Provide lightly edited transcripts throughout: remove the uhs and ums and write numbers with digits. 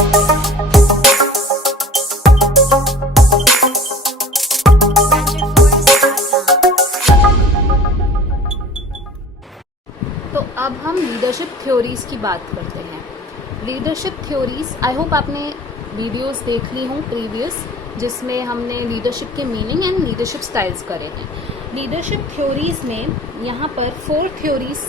तो अब हम लीडरशिप थ्योरीज़ की बात करते हैं। लीडरशिप थ्योरीज़, आई होप आपने वीडियोस देख ली हों प्रीवियस, जिसमें हमने लीडरशिप के मीनिंग एंड लीडरशिप स्टाइल्स करे हैं। लीडरशिप थ्योरीज़ में यहाँ पर 4 थ्योरीज़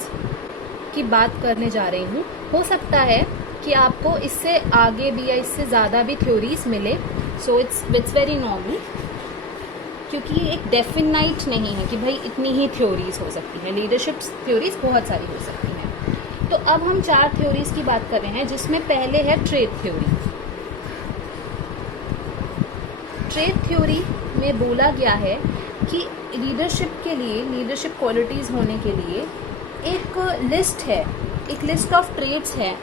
की बात करने जा रही हूँ। हो सकता है कि आपको इससे आगे भी या इससे ज़्यादा भी थ्योरीज़ मिले, सो इट्स वेरी नॉर्मल, क्योंकि ये एक डेफिनाइट नहीं है कि भाई इतनी ही थ्योरीज हो सकती हैं। लीडरशिप थ्योरीज बहुत सारी हो सकती हैं। तो अब हम 4 थ्योरीज की बात कर रहे हैं, जिसमें पहले है ट्रेट थ्योरी। ट्रेट थ्योरी में बोला गया है कि लीडरशिप के लिए, लीडरशिप क्वालिटीज होने के लिए एक लिस्ट है, एक लिस्ट ऑफ ट्रेट्स है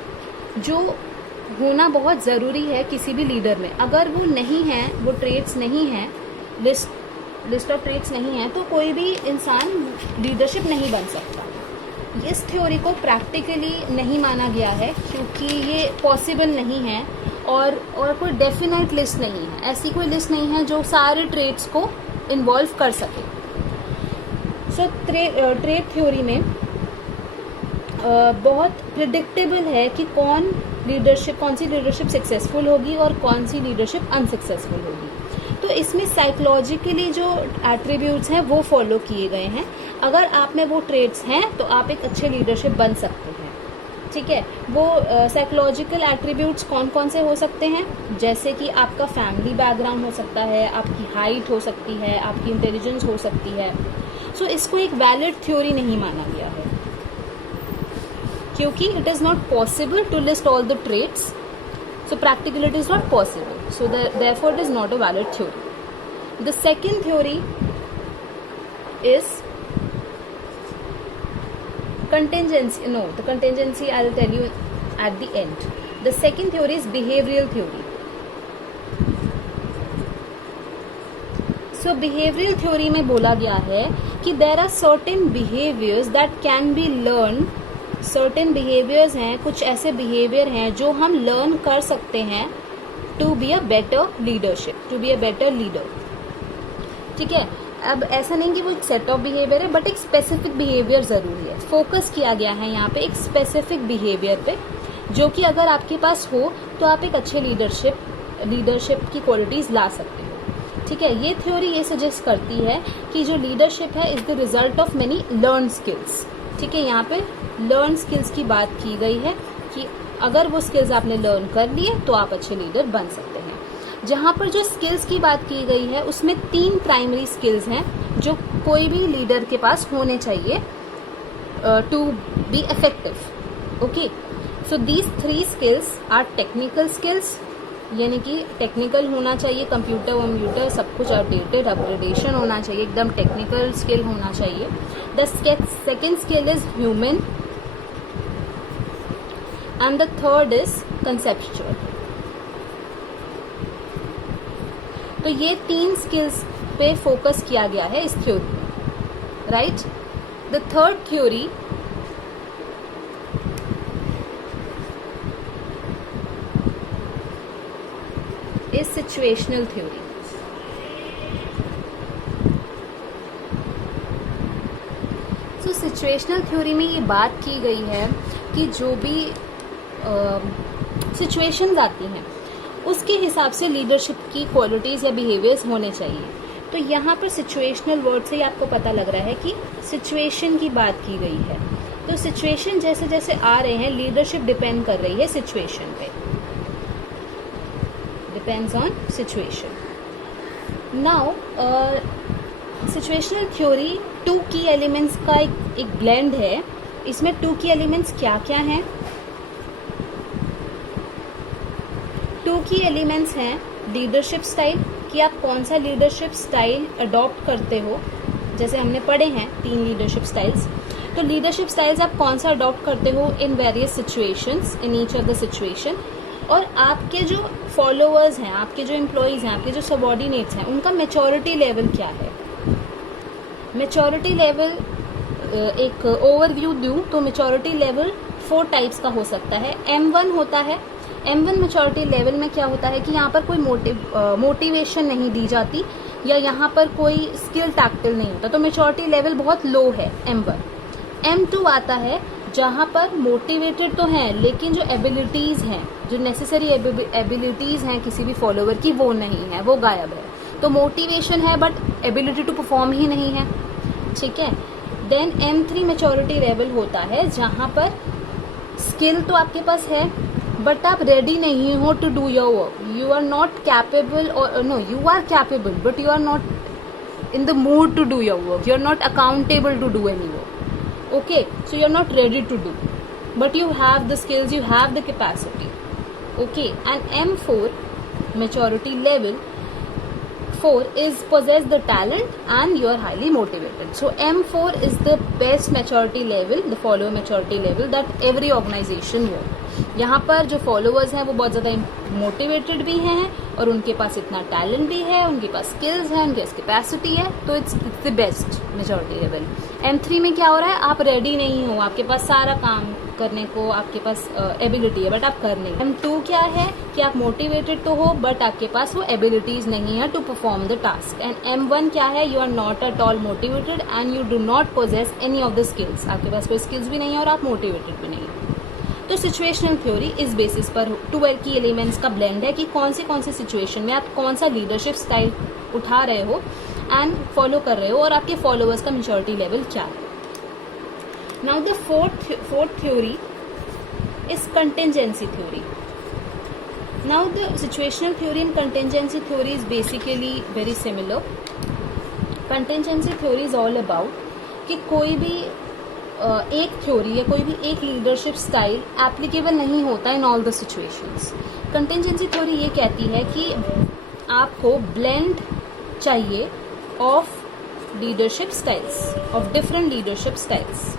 जो होना बहुत ज़रूरी है किसी भी लीडर में। अगर वो नहीं है, वो ट्रेट्स नहीं हैं, लिस्ट ऑफ ट्रेट्स नहीं है, तो कोई भी इंसान लीडरशिप नहीं बन सकता। इस थ्योरी को प्रैक्टिकली नहीं माना गया है, क्योंकि ये पॉसिबल नहीं है और कोई डेफिनेट लिस्ट नहीं है। ऐसी कोई लिस्ट नहीं है जो सारे ट्रेट्स को इन्वॉल्व कर सके। सो ट्रेट थ्योरी में बहुत प्रिडिक्टेबल है कि कौन सी लीडरशिप सक्सेसफुल होगी और कौन सी लीडरशिप अनसक्सेसफुल होगी। तो इसमें साइकोलॉजिकली जो एट्रीब्यूट्स हैं वो फॉलो किए गए हैं। अगर आप में वो ट्रेट्स हैं तो आप एक अच्छे लीडरशिप बन सकते हैं। ठीक है, वो साइकोलॉजिकल एट्रीब्यूट्स कौन कौन से हो सकते हैं, जैसे कि आपका फैमिली बैकग्राउंड हो सकता है, आपकी हाइट हो सकती है, आपकी इंटेलिजेंस हो सकती है। सो इसको एक वैलिड थ्योरी नहीं माना गया है, क्योंकि it is not possible to list all the traits, so practically it is not possible, so therefore it is not a valid theory. The second theory is contingency. No, the contingency I'll tell you at the end. The second theory is behavioral theory. So behavioral theory में बोला गया है कि there are certain behaviors that can be learned. Certain behaviours हैं, कुछ ऐसे behaviour हैं जो हम लर्न कर सकते हैं to be a better leadership, to be a better leader. ठीक है, अब ऐसा नहीं कि वो एक सेट ऑफ बिहेवियर है, बट एक स्पेसिफिक बिहेवियर ज़रूरी है। फोकस किया गया है यहाँ पे एक स्पेसिफिक बिहेवियर पे, जो कि अगर आपके पास हो तो आप एक अच्छे लीडरशिप की क्वालिटीज़ ला सकते हो। ठीक है, ये थ्योरी ये सजेस्ट करती है कि जो लीडरशिप है is the result of many learn skills. ठीक है, यहाँ पे लर्न स्किल्स की बात की गई है कि अगर वो स्किल्स आपने लर्न कर लिए तो आप अच्छे लीडर बन सकते हैं। जहाँ पर जो स्किल्स की बात की गई है उसमें 3 प्राइमरी स्किल्स हैं जो कोई भी लीडर के पास होने चाहिए to be effective. Okay, so these 3 skills are technical skills, यानी कि टेक्निकल होना चाहिए, कंप्यूटर सब कुछ अपडेटेड, अपग्रेडेशन होना चाहिए, एकदम टेक्निकल स्किल होना चाहिए। The second skill is human and the third is conceptual. तो ये 3 स्किल्स पे फोकस किया गया है इस थ्योरी में, right. The third theory is situational theory. So situational theory में ये बात की गई है कि जो भी सिचुएशंस आती हैं उसके हिसाब से लीडरशिप की क्वालिटीज़ या बिहेवियर्स होने चाहिए। तो यहाँ पर सिचुएशनल वर्ड से ही आपको पता लग रहा है कि सिचुएशन की बात की गई है। तो सिचुएशन जैसे जैसे आ रहे हैं, लीडरशिप डिपेंड कर रही है सिचुएशन पे, depends on situation. Now situational theory 2 की एलिमेंट्स का एक ब्लेंड है। इसमें 2 की एलिमेंट्स क्या क्या हैं? 2 की एलिमेंट्स हैं लीडरशिप स्टाइल, कि आप कौन सा लीडरशिप स्टाइल अडॉप्ट करते हो। जैसे हमने पढ़े हैं 3 लीडरशिप स्टाइल्स, तो लीडरशिप स्टाइल्स आप कौन सा अडॉप्ट करते हो in various situations, in each of the situation. और आपके जो फॉलोअर्स हैं, आपके जो एम्प्लॉयज़ हैं, आपके जो सबॉर्डिनेट्स हैं, उनका मैच्योरिटी लेवल क्या है। मैच्योरिटी लेवल एक ओवरव्यू दूँ तो मैच्योरिटी लेवल 4 टाइप्स का हो सकता है। M1 होता है M1 मेच्योरिटी लेवल में क्या होता है कि यहाँ पर कोई मोटिवेशन नहीं दी जाती या यहाँ पर कोई स्किल टैक्टिल नहीं होता, तो मेच्योरिटी लेवल बहुत लो है M1। M2 आता है जहाँ पर मोटिवेटेड तो हैं लेकिन जो एबिलिटीज हैं, जो नेसेसरी एबिलिटीज हैं किसी भी फॉलोवर की, वो नहीं है, वो गायब है। तो मोटिवेशन है बट एबिलिटी टू परफॉर्म ही नहीं है, ठीक है। देन M3 मेच्योरिटी लेवल होता है जहाँ पर स्किल तो आपके पास है बट आप रेडी नहीं हो to do your work, you are not capable, और no you are capable but you are not in the mood to do your work, you're not accountable to do any work, okay, so you're not ready to do, but you have the skills, you have the capacity, okay. And M4 maturity level 4 is possess the talent and you are highly motivated. So M4 is the best maturity level, the follower maturity level that every organization wants. यहाँ पर जो followers हैं वो बहुत ज़्यादा motivated भी हैं और उनके पास इतना टैलेंट भी है, उनके पास स्किल्स हैं, उनके पास कैपेसिटी है, तो it's the best majority level. M3 में क्या हो रहा है, आप रेडी नहीं हो, आपके पास सारा काम करने को आपके पास एबिलिटी है बट आप कर नहीं। M2 क्या है कि आप मोटिवेटेड तो हो बट आपके पास वो एबिलिटीज नहीं है to perform the task. And M1 क्या है, you are not at all motivated and you do not possess any of the skills, आपके पास कोई स्किल्स भी नहीं है और आप मोटिवेटेड भी नहीं है। तो सिचुएशनल थ्योरी इस बेसिस पर 12 की एलिमेंट्स का ब्लेंड है कि कौन सी सिचुएशन में आप कौन सा लीडरशिप स्टाइल उठा रहे हो एंड फॉलो कर रहे हो और आपके फॉलोअर्स का मैच्योरिटी लेवल क्या है। Now the fourth theory is contingency theory. Now the situational theory and contingency theory is basically very similar. Contingency theory is all about कि कोई भी एक थ्योरी या कोई भी एक लीडरशिप स्टाइल एप्लीकेबल नहीं होता in all the situations. Contingency theory ये कहती है कि आपको ब्लेंड चाहिए of leadership styles, of different leadership styles,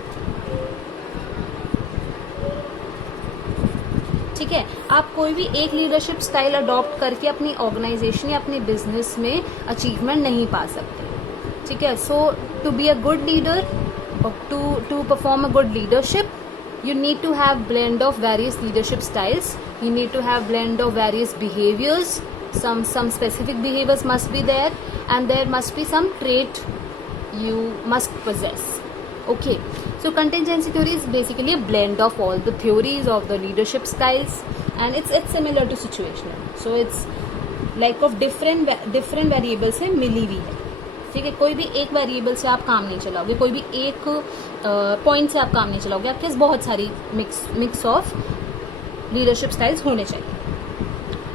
ठीक है। आप कोई भी एक लीडरशिप स्टाइल अडॉप्ट करके अपनी ऑर्गेनाइजेशन या अपने बिजनेस में अचीवमेंट नहीं पा सकते, ठीक है। So to be a good leader, to perform a good leadership, you need to have blend of various leadership styles, you need to have blend of various behaviors, some specific behaviors must be there and there must be some trait you must possess, okay. So contingency theory is basically a blend of all the theories of the leadership styles and it's similar to situational, so it's like of different variables से मिली हुई है, ठीक है। कोई भी एक variable से आप काम नहीं चलाओगे, कोई भी एक पॉइंट से आप काम नहीं चलाओगे, आपके पास बहुत सारी मिक्स ऑफ लीडरशिप स्टाइल्स होने चाहिए,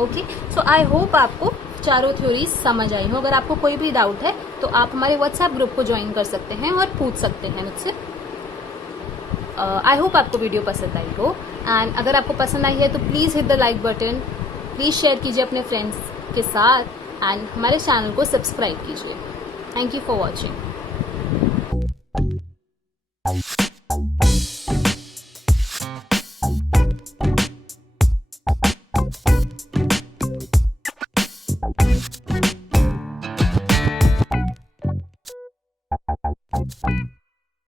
ओके। सो आई होप आपको चारों थ्योरीज समझ आई हो। अगर आपको कोई भी डाउट है तो आप हमारे व्हाट्सएप ग्रुप को ज्वाइन कर सकते हैं और पूछ सकते हैं मुझसे। आई होप आपको वीडियो पसंद आई हो एंड अगर आपको पसंद आई है तो please hit the like button, please share कीजिए अपने फ्रेंड्स के साथ एंड हमारे चैनल को सब्सक्राइब कीजिए। Thank you for watching.